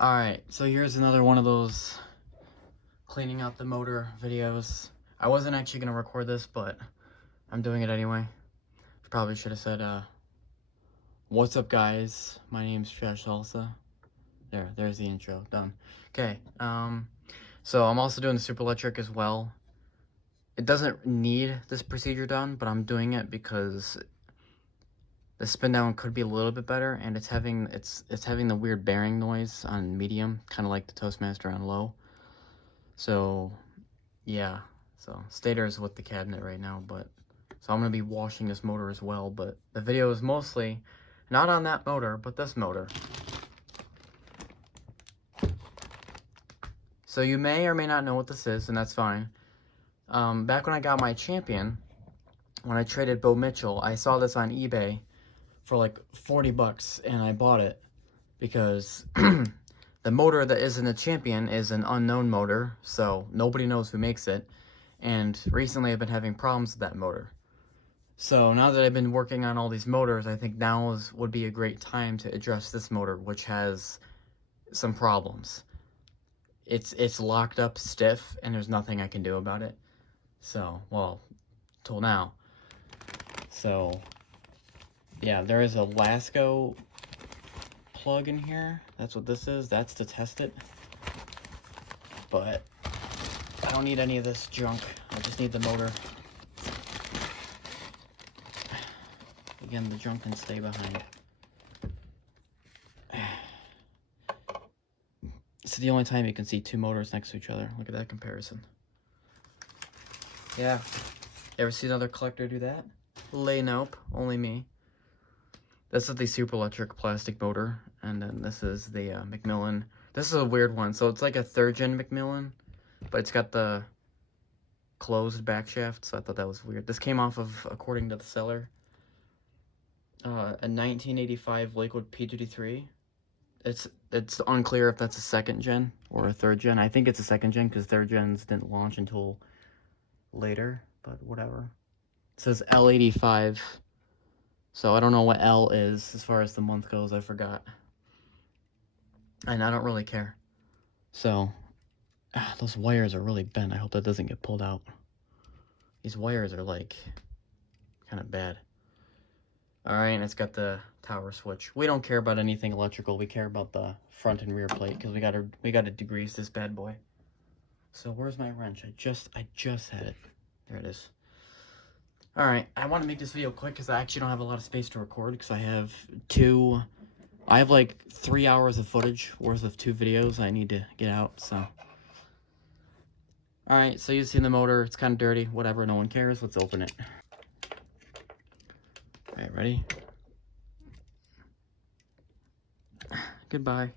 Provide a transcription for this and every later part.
Alright, so here's another one of those cleaning out the motor videos. I wasn't actually going to record this, but I'm doing it anyway. Probably should have said, what's up guys, my name's Trash Salsa. There's the intro, done. Okay, so I'm also doing the super electric as well. It doesn't need this procedure done, but I'm doing it because the spin down could be a little bit better, and it's having the weird bearing noise on medium, kind of like the Toastmaster on low. So yeah, so stator is with the cabinet right now, but so I'm gonna be washing this motor as well. But the video is mostly not on that motor, but this motor. So you may or may not know what this is, and that's fine. Back when I got my Champion, when I traded Bo Mitchell, I saw this on eBay for like 40 bucks, and I bought it because the motor that is in the Champion is an unknown motor, so nobody knows who makes it. And recently I've been having problems with that motor. So now that I've been working on all these motors, I think now would be a great time to address this motor, which has some problems. It's locked up stiff, and there's nothing I can do about it. So, well, till now. So, yeah, there is a Lasco plug in here. That's what this is. That's to test it. But I don't need any of this junk. I just need the motor. Again, the junk can stay behind. This is the only time you can see two motors next to each other. Look at that comparison. Yeah. You ever see another collector do that? Nope, only me. This is the super electric plastic motor, and then this is the McMillan. This is a weird one. So it's like a 3rd gen McMillan, but it's got the closed back shaft, so I thought that was weird. This came off of, according to the seller, a 1985 Lakewood P53. It's unclear if that's a 2nd gen or a 3rd gen. I think it's a 2nd gen because 3rd gens didn't launch until later, but whatever. It says L85, so I don't know what L is as far as the month goes. I forgot, and I don't really care. So those wires are really bent. I hope that doesn't get pulled out. These wires are like kind of bad. All right, and it's got the tower switch. We don't care about anything electrical. We care about the front and rear plate because we gotta degrease this bad boy. So where's my wrench? I just had it. There it is. All right, I want to make this video quick because I actually don't have a lot of space to record because I have like 3 hours of footage worth of 2 videos I need to get out. So, all right, so you've seen the motor. It's kind of dirty. Whatever, no one cares. Let's open it. All right, ready? Goodbye.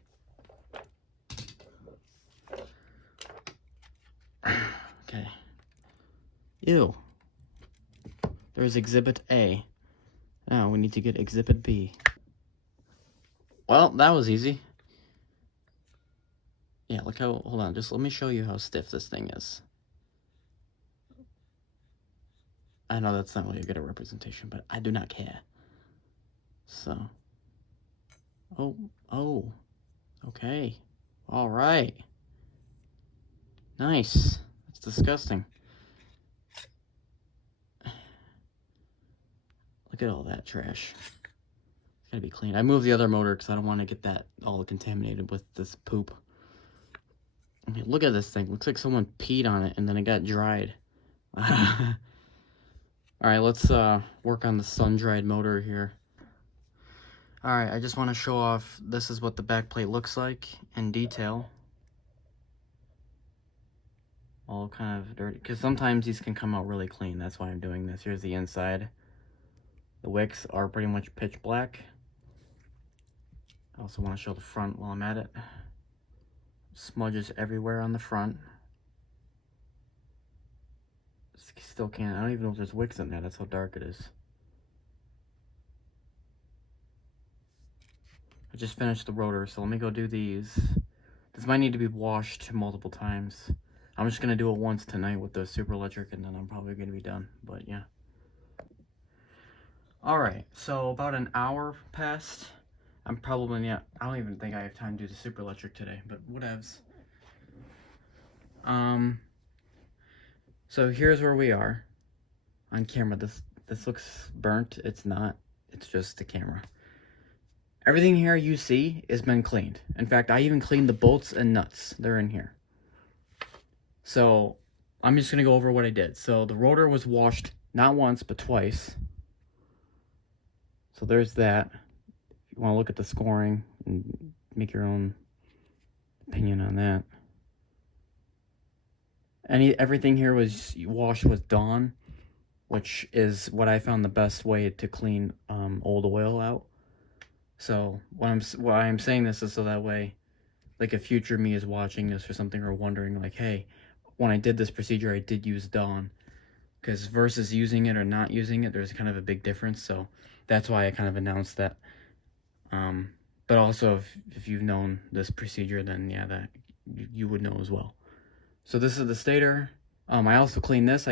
Okay. Ew. There's Exhibit A. Now we need to get Exhibit B. Well, that was easy. Yeah, look how, hold on, just let me show you how stiff this thing is. I know that's not really a good representation, but I do not care. So. Oh. Okay. All right. Nice. That's disgusting. Look at all that trash. It's gotta be clean. I moved the other motor because I don't want to get that all contaminated with this poop. I mean, look at this thing. Looks like someone peed on it and then it got dried. Alright, let's work on the sun-dried motor here. Alright, I just want to show off, this is what the back plate looks like in detail. All kind of dirty, because sometimes these can come out really clean. That's why I'm doing this. Here's the inside. The wicks are pretty much pitch black. I also want to show the front while I'm at it. Smudges everywhere on the front. Still can't, I don't even know if there's wicks in there. That's how dark it is. I just finished the rotor, so let me go do these. This might need to be washed multiple times. I'm just going to do it once tonight with the super electric, and then I'm probably going to be done. But yeah. Alright, so about an hour passed. I'm probably not, I don't even think I have time to do the super electric today, but whatevs. So here's where we are on camera. This looks burnt. It's not. It's just the camera. Everything here you see has been cleaned. In fact, I even cleaned the bolts and nuts. They're in here. So I'm just going to go over what I did. So the rotor was washed not once, but twice. So there's that. If you want to look at the scoring and make your own opinion on that. Everything here was washed with Dawn, which is what I found the best way to clean old oil out. So why I'm saying this is so that way, like, a future me is watching this or something, or wondering like, hey, when I did this procedure, I did use Dawn, because versus using it or not using it, there's kind of a big difference. So that's why I kind of announced that. But also, if you've known this procedure, then yeah, that you would know as well. So this is the stator. I also cleaned this.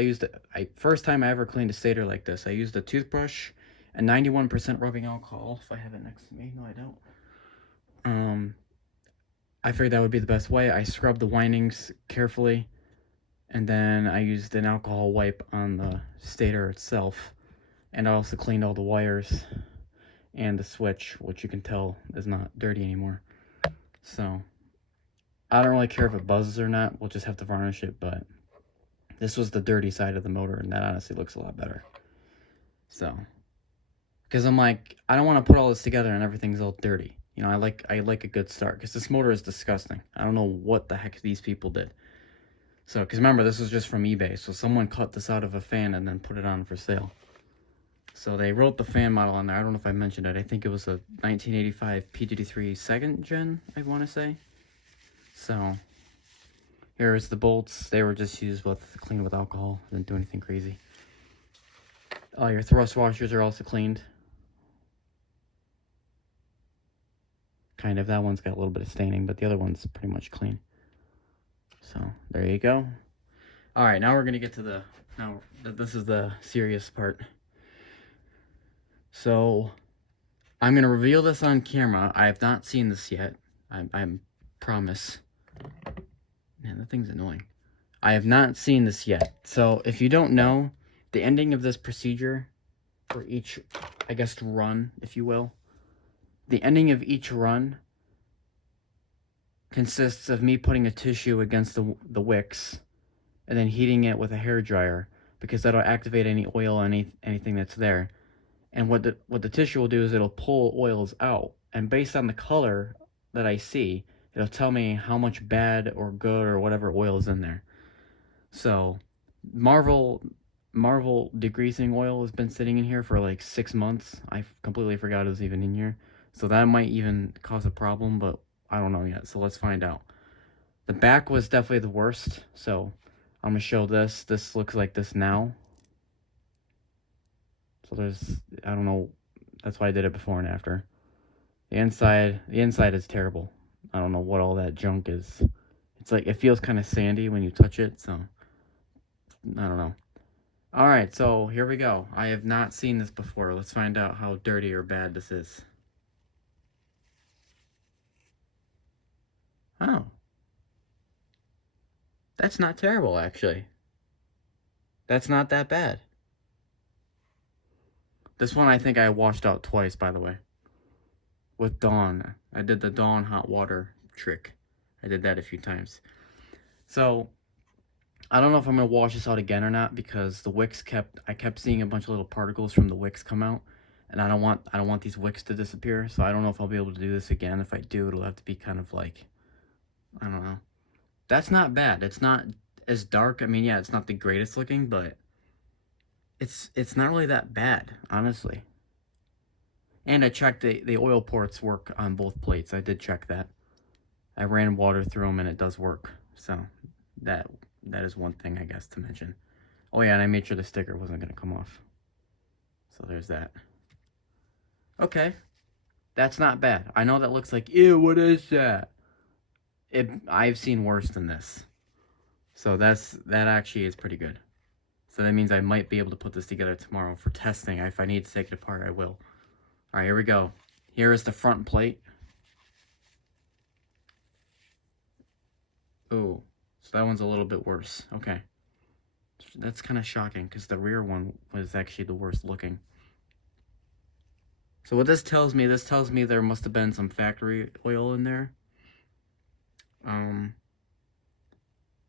First time I ever cleaned a stator like this. I used a toothbrush and 91% rubbing alcohol. If I have it next to me, no, I don't. I figured that would be the best way. I scrubbed the windings carefully, and then I used an alcohol wipe on the stator itself, and I also cleaned all the wires and the switch, which you can tell is not dirty anymore. So I don't really care if it buzzes or not. We'll just have to varnish it, but this was the dirty side of the motor, and that honestly looks a lot better. So, because I'm like, I don't want to put all this together and everything's all dirty. You know, I like a good start, because this motor is disgusting. I don't know what the heck these people did. So, because remember, this was just from eBay, so someone cut this out of a fan and then put it on for sale. So they wrote the fan model on there. I don't know if I mentioned it. I think it was a 1985 P53 second gen, I want to say. So here's the bolts. They were just used cleaned with alcohol. Didn't do anything crazy. All your thrust washers are also cleaned. Kind of. That one's got a little bit of staining, but the other one's pretty much clean. So there you go. All right, now we're gonna get to this is the serious part. So I'm gonna reveal this on camera. I have not seen this yet. I promise. Man, that thing's annoying. I have not seen this yet. So if you don't know, the ending of this procedure for each, I guess, run, if you will, the ending of each run consists of me putting a tissue against the wicks and then heating it with a hair dryer, because that'll activate any oil, anything that's there. And what the tissue will do is it'll pull oils out, and based on the color that I see, it'll tell me how much bad or good or whatever oil is in there. So Marvel degreasing oil has been sitting in here for like 6 months. I completely forgot it was even in here. So that might even cause a problem, but I don't know yet. So let's find out. The back was definitely the worst. So I'm going to show this. This looks like this now. So I don't know. That's why I did it before and after. The inside is terrible. I don't know what all that junk is. It's like, it feels kind of sandy when you touch it, so I don't know. Alright, so here we go. I have not seen this before. Let's find out how dirty or bad this is. Oh. That's not terrible, actually. That's not that bad. This one I think I washed out twice, by the way. With Dawn. I did the Dawn hot water trick. I did that a few times. So I don't know if I'm gonna wash this out again or not, because the wicks I kept seeing a bunch of little particles from the wicks come out, and I don't want these wicks to disappear. So I don't know if I'll be able to do this again. If I do, it'll have to be kind of like, I don't know. That's not bad. It's not as dark. I mean, yeah, it's not the greatest looking, but it's not really that bad, honestly. And I checked the oil ports work on both plates. I did check that. I ran water through them and it does work. So that is one thing, I guess, to mention. Oh yeah, and I made sure the sticker wasn't going to come off. So there's that. Okay. That's not bad. I know that looks like, ew, what is that? I've seen worse than this. So that actually is pretty good. So that means I might be able to put this together tomorrow for testing. If I need to take it apart, I will. Alright, here we go. Here is the front plate. Oh, so that one's a little bit worse. Okay. That's kind of shocking because the rear one was actually the worst looking. So what this tells me there must have been some factory oil in there.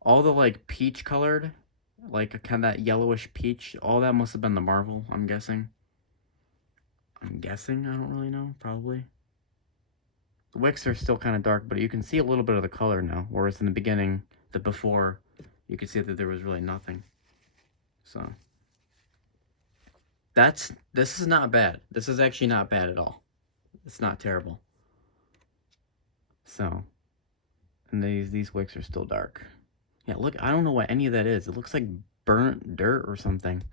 All the like peach colored, like kind of that yellowish peach, all that must have been the Marvel, I'm guessing. I don't really know, probably. The wicks are still kind of dark, but you can see a little bit of the color now, whereas in the beginning, before, you could see that there was really nothing. So, this is not bad. This is actually not bad at all. It's not terrible. So, and these wicks are still dark. Yeah, look, I don't know what any of that is. It looks like burnt dirt or something.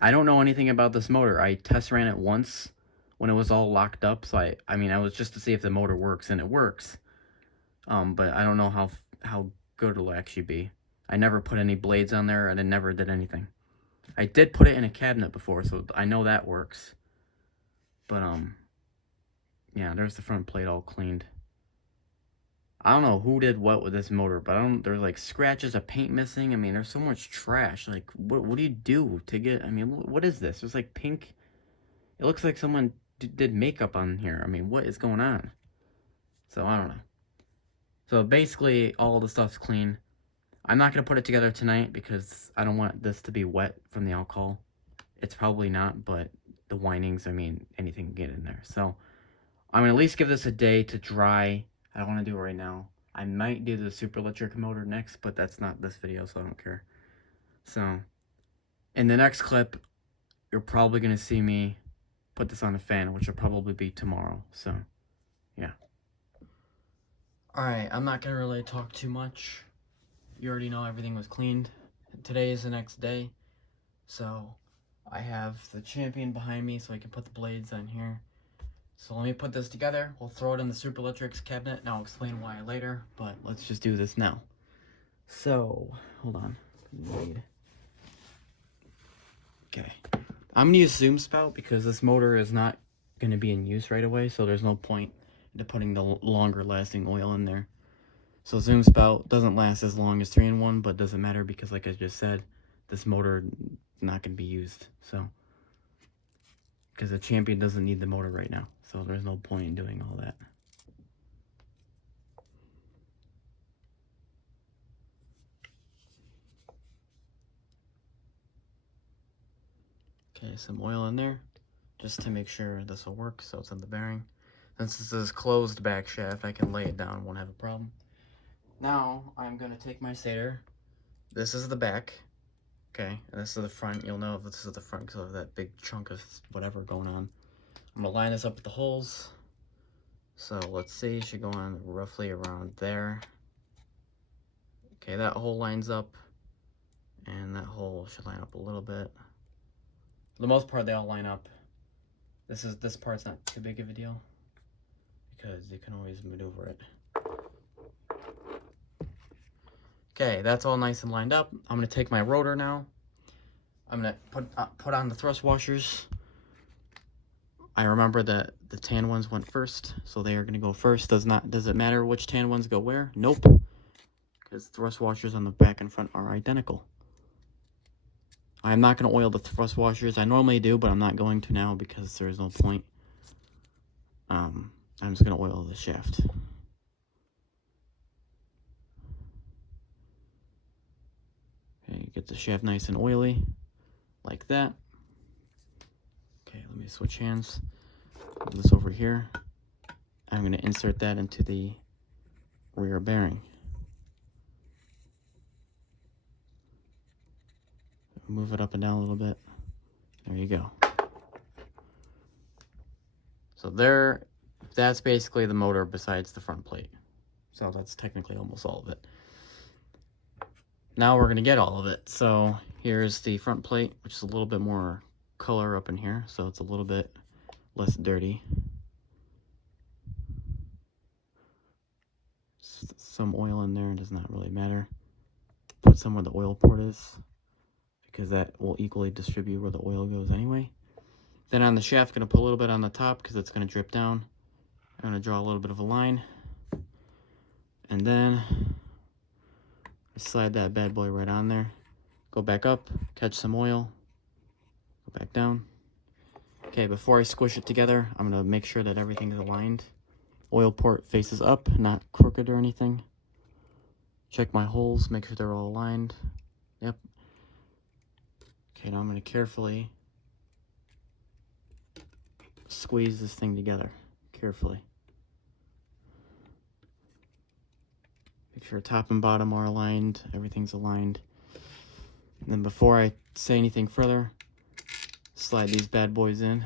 I don't know anything about this motor. I test ran it once when it was all locked up. So I mean, I was just to see if the motor works, and it works. But I don't know how good it'll actually be. I never put any blades on there, and it never did anything. I did put it in a cabinet before, so I know that works. But yeah, there's the front plate all cleaned. I don't know who did what with this motor, but there's like scratches of paint missing. I mean, there's so much trash. Like, what do you do to get, I mean, what is this? There's like pink. It looks like someone did makeup on here. I mean, what is going on? So, I don't know. So, basically, all the stuff's clean. I'm not going to put it together tonight because I don't want this to be wet from the alcohol. It's probably not, but the windings, I mean, anything can get in there. So, I'm going to at least give this a day to dry. I don't want to do it right now. I might do the super electric motor next, but that's not this video, so I don't care. So, in the next clip, you're probably going to see me put this on a fan, which will probably be tomorrow. So, yeah. Alright, I'm not going to really talk too much. You already know everything was cleaned. Today is the next day. So, I have the Champion behind me so I can put the blades on here. So let me put this together. We'll throw it in the Super Electrics cabinet, and I'll explain why later, but let's just do this now. So, hold on. Okay. I'm going to use Zoom Spout because this motor is not going to be in use right away, so there's no point to putting the longer lasting oil in there. So Zoom Spout doesn't last as long as 3-in-1, but doesn't matter because like I just said, this motor is not going to be used, so. Because the Champion doesn't need the motor right now, so there's no point in doing all that. Okay, some oil in there, just to make sure this will work, so it's in the bearing. Since this is closed back shaft, I can lay it down, won't have a problem. Now, I'm going to take my stator. This is the back, okay, and this is the front. You'll know if this is the front because of that big chunk of whatever going on. I'm going to line this up with the holes. So let's see, it should go on roughly around there. Okay, that hole lines up, and that hole should line up a little bit. For the most part, they all line up. This part's not too big of a deal because you can always maneuver it. Okay, that's all nice and lined up. I'm gonna take my rotor now. I'm gonna put on the thrust washers. I remember that the tan ones went first, so they are going to go first. Does it matter which tan ones go where? Nope. Because thrust washers on the back and front are identical. I'm not going to oil the thrust washers. I normally do, but I'm not going to now because there is no point. I'm just going to oil the shaft. Okay, get the shaft nice and oily, like that. Okay, let me switch hands. Put this over here. I'm going to insert that into the rear bearing. Move it up and down a little bit. There you go. So that's basically the motor besides the front plate. So that's technically almost all of it. Now we're going to get all of it. So here's the front plate, which is a little bit more color up in here, so it's a little bit less dirty. Some oil in there, does not really matter. Put some where the oil port is, because that will equally distribute where the oil goes anyway. Then on the shaft, going to put a little bit on the top because it's going to drip down. I'm going to draw a little bit of a line. And then slide that bad boy right on there. Go back up, catch some oil, go back down. Okay, before I squish it together, I'm going to make sure that everything is aligned. Oil port faces up, not crooked or anything. Check my holes, make sure they're all aligned. Yep. Okay, now I'm going to carefully squeeze this thing together. Carefully. Make sure top and bottom are aligned, everything's aligned. And then before I say anything further, slide these bad boys in.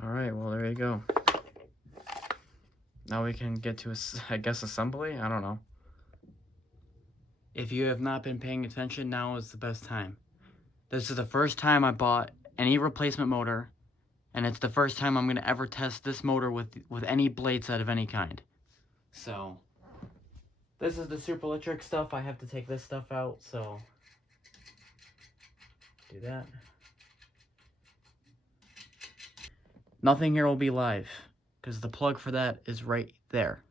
All right, well, there you go. Now we can get to, I guess, assembly? I don't know. If you have not been paying attention, now is the best time. This is the first time I bought any replacement motor, and it's the first time I'm going to ever test this motor with any blade set of any kind. So, this is the super electric stuff. I have to take this stuff out, so do that. Nothing here will be live, because the plug for that is right there.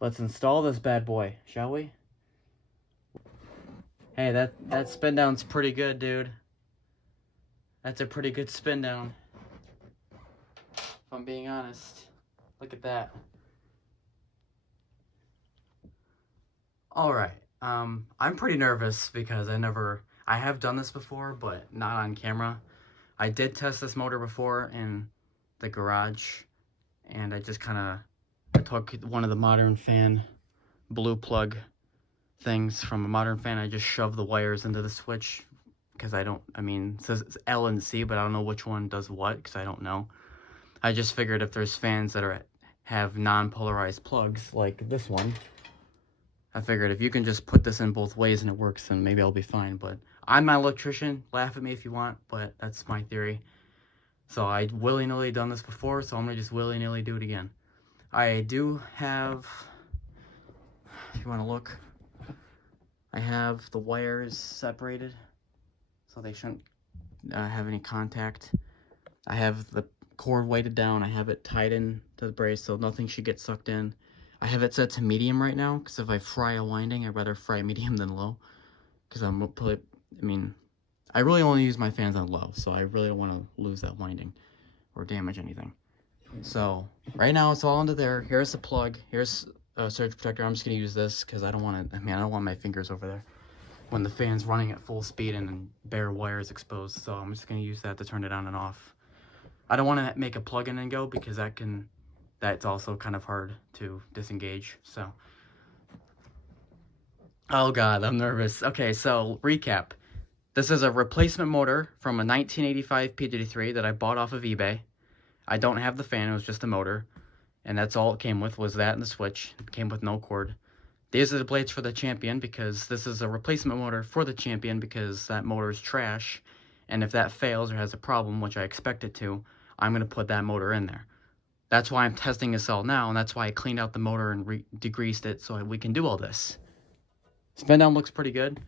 Let's install this bad boy, shall we? Hey, that spin down's pretty good, dude. That's a pretty good spin down, if I'm being honest. Look at that. Alright, I'm pretty nervous because I have done this before, but not on camera. I did test this motor before in the garage, and I just kind of took one of the Modern Fan blue plug things from a Modern Fan. I just shoved the wires into the switch because it says it's L and C, but I don't know which one does what because I don't know. I just figured if there's fans that have non-polarized plugs like this one, I figured if you can just put this in both ways and it works, then maybe I'll be fine. But I'm not an electrician. Laugh at me if you want, but that's my theory. So I willy-nilly done this before, so I'm going to just willy-nilly do it again. I do have, if you want to look, I have the wires separated, so they shouldn't have any contact. I have the cord weighted down. I have it tied in to the brace, so nothing should get sucked in. I have it set to medium right now, because if I fry a winding, I'd rather fry medium than low. Because I really only use my fans on low, so I really don't want to lose that winding or damage anything. So, right now it's all into there. Here's the plug. Here's a surge protector. I'm just going to use this because I don't want my fingers over there when the fan's running at full speed and then bare wires exposed. So I'm just going to use that to turn it on and off. I don't want to make a plug in and go because that's also kind of hard to disengage. So, oh god, I'm nervous. Okay, so recap. This is a replacement motor from a 1985 PWD3 that I bought off of eBay. I don't have the fan, it was just the motor. And that's all it came with, was that and the switch. It came with no cord. These are the blades for the Champion, because this is a replacement motor for the Champion, because that motor is trash. And if that fails or has a problem, which I expect it to, I'm going to put that motor in there. That's why I'm testing this all now, and that's why I cleaned out the motor and degreased it so we can do all this. Spin down looks pretty good.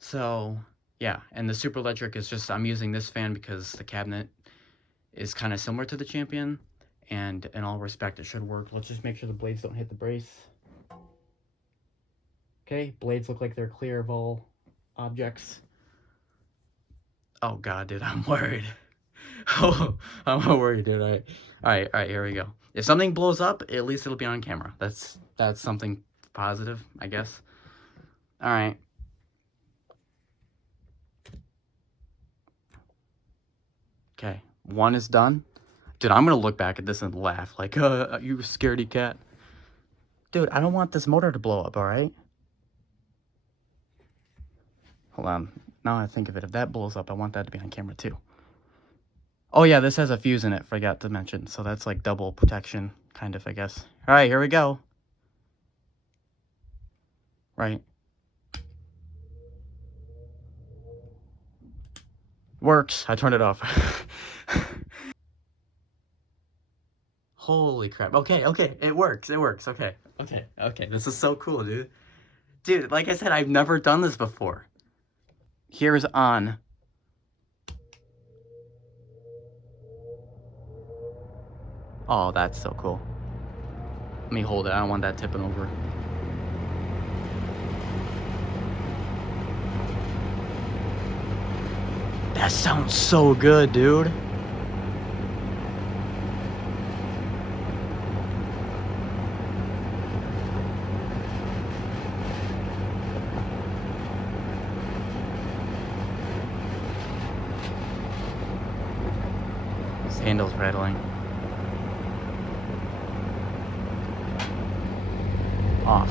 So, yeah, and the Super Electric is just, I'm using this fan because the cabinet is kind of similar to the Champion, and in all respect, it should work. Let's just make sure the blades don't hit the brace. Okay, blades look like they're clear of all objects. Oh god, dude, I'm worried. Oh, I'm worried, dude. All right, here we go. If something blows up, at least it'll be on camera. That's something positive, I guess. All right. Okay, one is done. Dude, I'm gonna look back at this and laugh like, you scaredy cat. Dude, I don't want this motor to blow up, all right? Hold on. Now I think of it, if that blows up, I want that to be on camera too. Oh yeah, this has a fuse in it, forgot to mention. So that's like double protection, kind of, I guess. All right, here we go. Right. Works. I turned it off. Holy crap. Okay, it works. Okay. This is so cool, dude. Dude, like I said, I've never done this before. Here's on. Oh, that's so cool. Let me hold it. I don't want that tipping over. That sounds so good, dude. This handle's rattling. Off.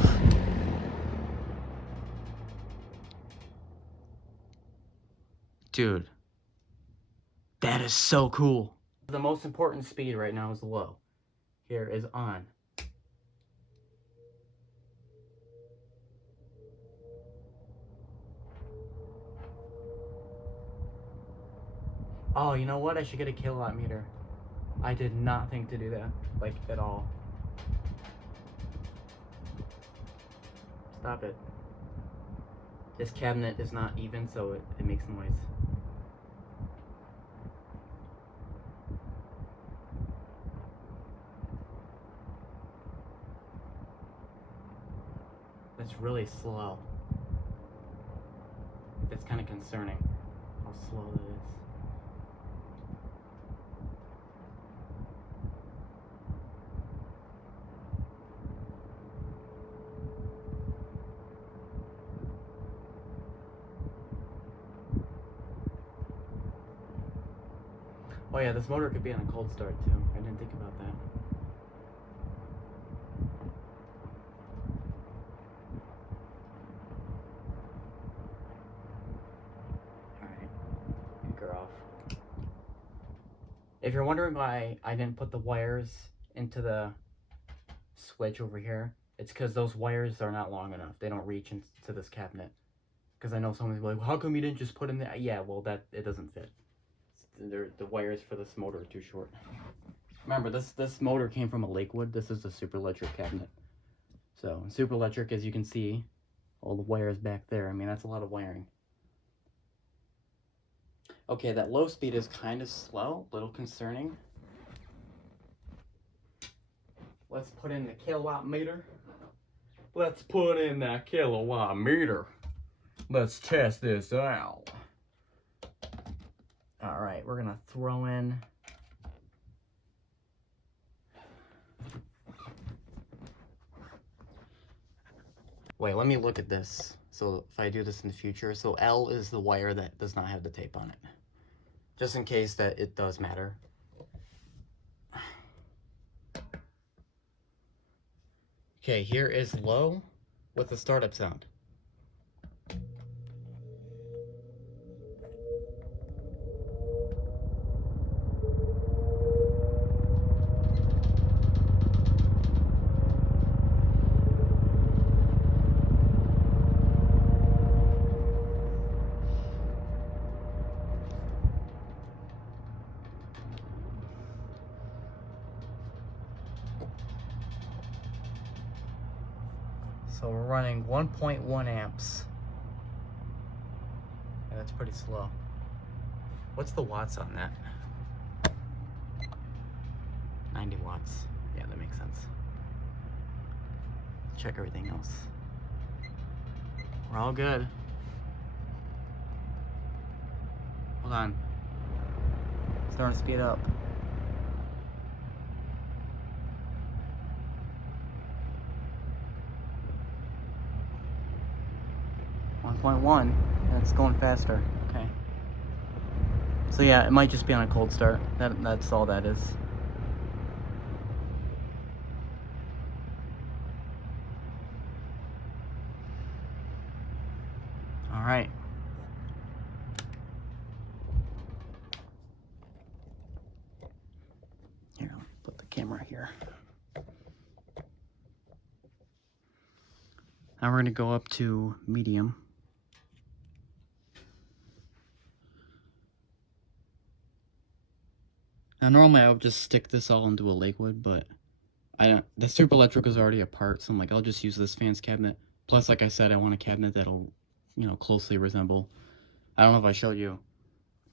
Dude, that is so cool. The most important speed right now is low. Here is on. Oh, you know what? I should get a kilowatt meter. I did not think to do that, like, at all. Stop it. This cabinet is not even, so it makes noise. That's really slow. That's kind of concerning, how slow that is. Oh yeah, this motor could be on a cold start too. I didn't think about that. Alright, kick her off. If you're wondering why I didn't put the wires into the switch over here, it's because those wires are not long enough. They don't reach into this cabinet. Because I know someone's like, well, how come you didn't just put them there? Yeah, well, it doesn't fit. The wires for this motor are too short. Remember, this motor came from a Lakewood. This is the Super Electric cabinet. So, Super Electric, as you can see, all the wires back there. I mean, that's a lot of wiring. Okay, that low speed is kind of slow, a little concerning. Let's put in the kilowatt meter. Let's put in that kilowatt meter. Let's test this out. All right, we're gonna throw in wait, let me look at this. So if I do this in the future, so L is the wire that does not have the tape on it. Just in case that it does matter. Okay, here is low with the startup sound. So we're running 1.1 amps. Yeah, that's pretty slow. What's the watts on that? 90 watts. Yeah, that makes sense. Check everything else. We're all good. Hold on. Starting to speed up. .1. That's going faster. Okay. So yeah, it might just be on a cold start. That's all that is. All right. Here, I'll put the camera here. Now we're gonna go up to medium. Now normally I would just stick this all into a Lakewood, but the Super Electric is already apart, so I'm like, I'll just use this fans cabinet. Plus, like I said, I want a cabinet that'll, you know, closely resemble. I don't know if I showed you,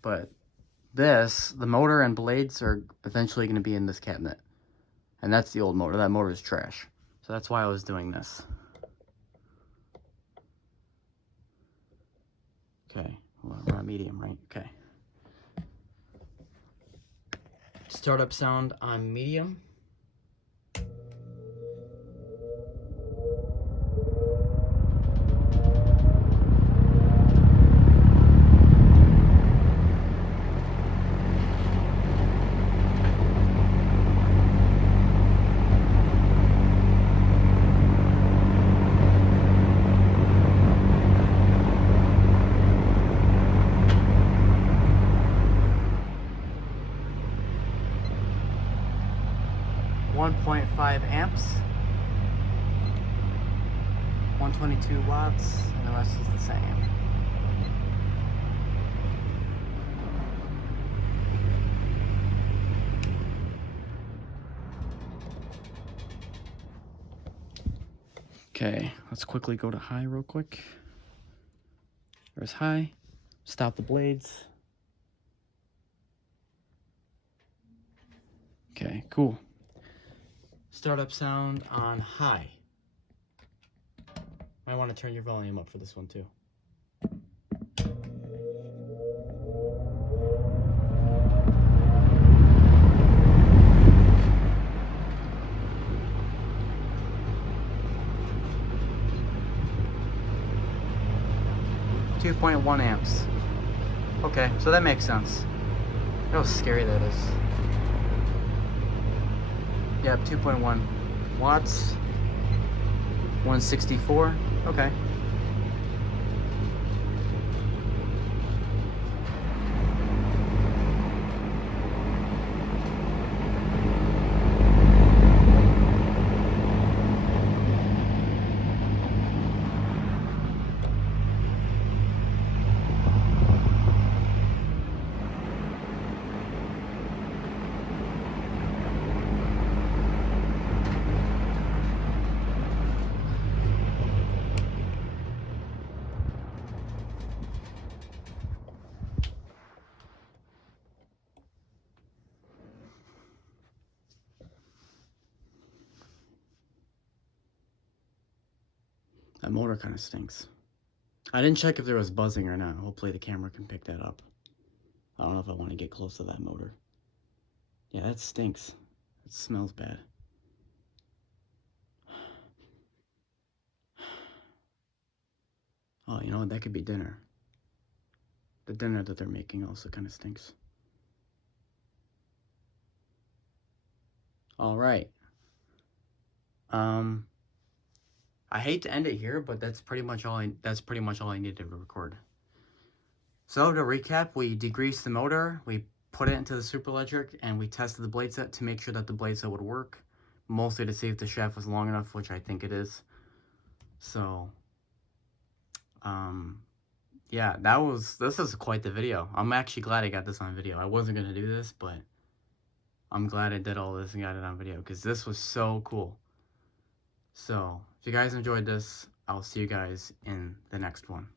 but the motor and blades are eventually going to be in this cabinet. And that's the old motor. That motor is trash. So that's why I was doing this. Okay, well, we're on medium, right? Okay. Startup sound on medium. .5 amps, 122 watts, and the rest is the same. Okay, let's quickly go to high real quick. There's high. Stop the blades. Okay, cool. Startup sound on high. Might want to turn your volume up for this one too. .1 amps. Okay, so that makes sense. Look how scary that is. Yeah, 2.1 watts, 164. Okay. That motor kind of stinks. I didn't check if there was buzzing or not. Hopefully the camera can pick that up. I don't know if I want to get close to that motor. Yeah, that stinks. It smells bad. Oh, you know what? That could be dinner. The dinner that they're making also kind of stinks. All right. I hate to end it here, but that's pretty much all I needed to record. So to recap, we degreased the motor, we put it into the Super Electric, and we tested the blade set to make sure that the blade set would work, mostly to see if the shaft was long enough, which I think it is. So, yeah, this is quite the video. I'm actually glad I got this on video. I wasn't gonna do this, but I'm glad I did all this and got it on video because this was so cool. So If you guys enjoyed this, I'll see you guys in the next one.